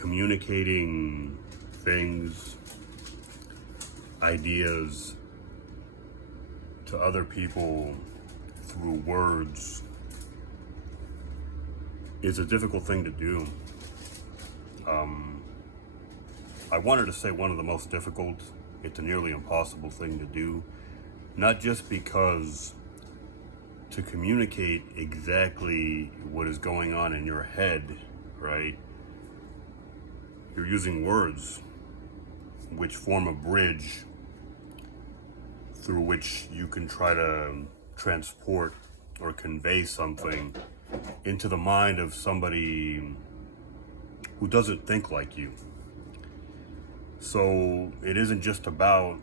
communicating things, ideas to other people through words is a difficult thing to do. I wanted to say one of the most difficult. It's a nearly impossible thing to do, not just because to communicate exactly what is going on in your head, right? You're using words which form a bridge through which you can try to transport or convey something into the mind of somebody who doesn't think like you. So it isn't just about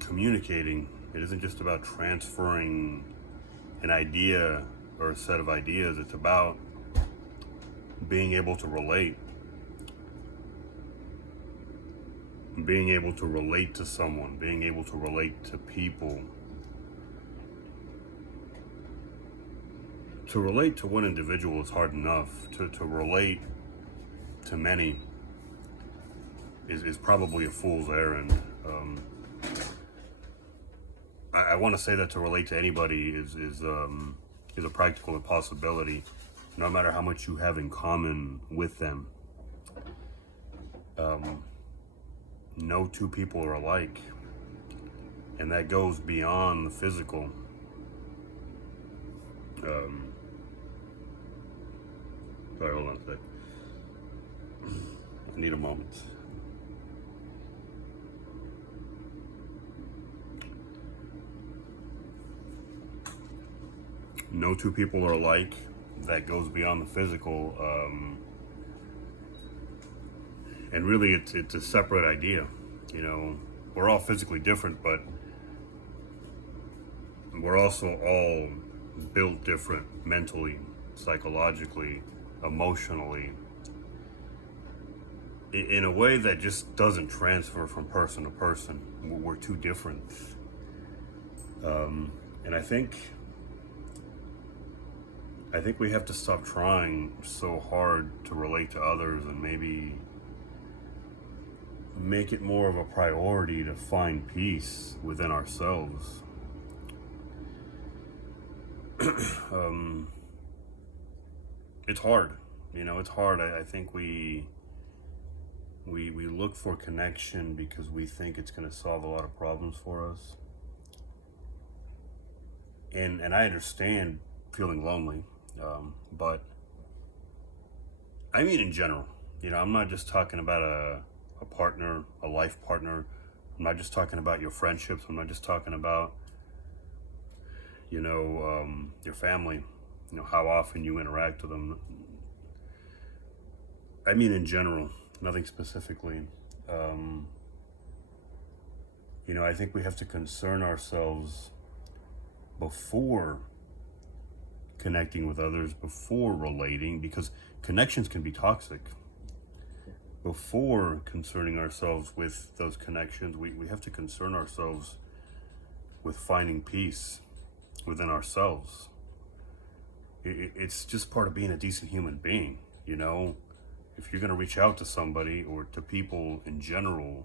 communicating, it isn't just about transferring an idea or a set of ideas. It's about being able to relate, being able to relate to someone, being able to relate to people. To relate to one individual is hard enough. To relate to many is probably a fool's errand. I want to say that to relate to anybody is a practical impossibility, no matter how much you have in common with them. No two people are alike, and that goes beyond the physical. Sorry, hold on a sec. I need a moment. No two people are alike. That goes beyond the physical. And really, it's a separate idea. You know, we're all physically different, but we're also all built different mentally, psychologically, emotionally, in a way that just doesn't transfer from person to person. We're too different. And I think we have to stop trying so hard to relate to others and maybe make it more of a priority to find peace within ourselves. It's hard, you know, it's hard. I think we look for connection because we think it's going to solve a lot of problems for us. And I understand feeling lonely, but I mean in general, you know, I'm not just talking about a partner, a life partner. I'm not just talking about your friendships. I'm not just talking about, you know, your family, you know, how often you interact with them. I mean in general, nothing specifically. You know, I think we have to concern ourselves before connecting with others, before relating, because connections can be toxic. Before concerning ourselves with those connections, we have to concern ourselves with finding peace within ourselves. It's just part of being a decent human being, you know? If you're going to reach out to somebody or to people in general,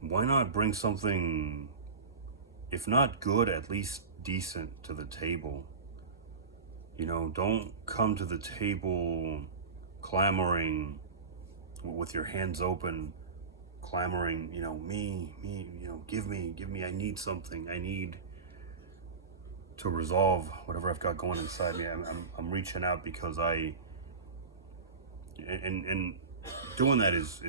why not bring something, if not good, at least decent to the table? You know, don't come to the table clamoring with your hands open, clamoring, you know, me, you know, give me, I need something. I need to resolve whatever I've got going inside me. I'm reaching out because and doing that is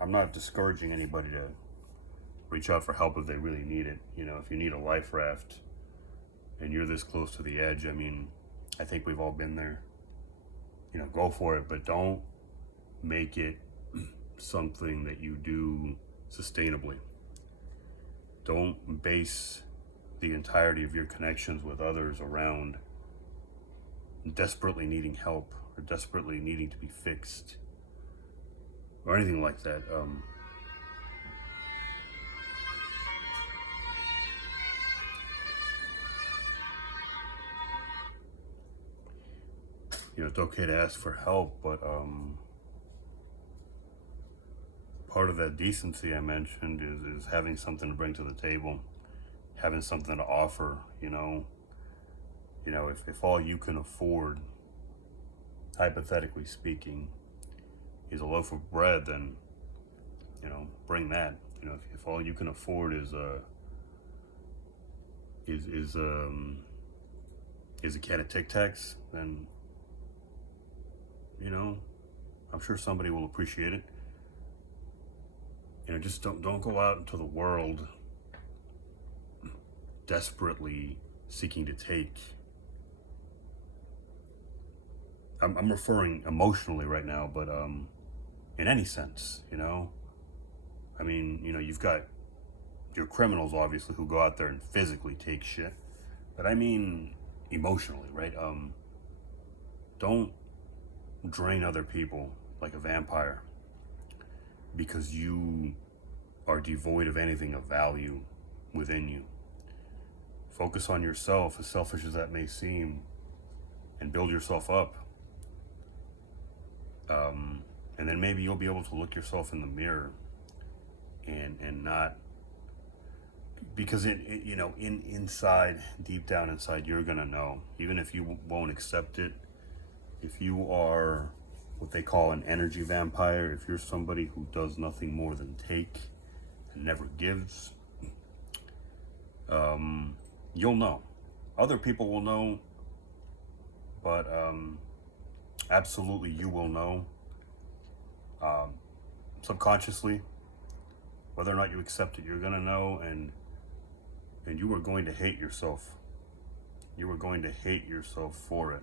I'm not discouraging anybody to reach out for help if they really need it. You know, if you need a life raft and you're this close to the edge, I mean, I think we've all been there. You know, go for it, but don't make it something that you do sustainably. Don't base the entirety of your connections with others around desperately needing help or desperately needing to be fixed or anything like that. it's okay to ask for help, but part of that decency I mentioned is having something to bring to the table, having something to offer. If all you can afford, hypothetically speaking, is a loaf of bread, then bring that. If all you can afford is a can of Tic Tacs, then I'm sure somebody will appreciate it. Just don't go out into the world desperately seeking to take. I'm referring emotionally right now, but in any sense, I mean, you've got your criminals obviously who go out there and physically take shit, but I mean emotionally, right? Don't drain other people like a vampire because you are devoid of anything of value within you. Focus on yourself, as selfish as that may seem, and build yourself up. And then maybe you'll be able to look yourself in the mirror and not, because inside, deep down inside, you're gonna know, even if you won't accept it. If you are what they call an energy vampire, if you're somebody who does nothing more than take and never gives, you'll know. Other people will know, but absolutely you will know. Subconsciously, whether or not you accept it, you're gonna know, and you are going to hate yourself. You are going to hate yourself for it.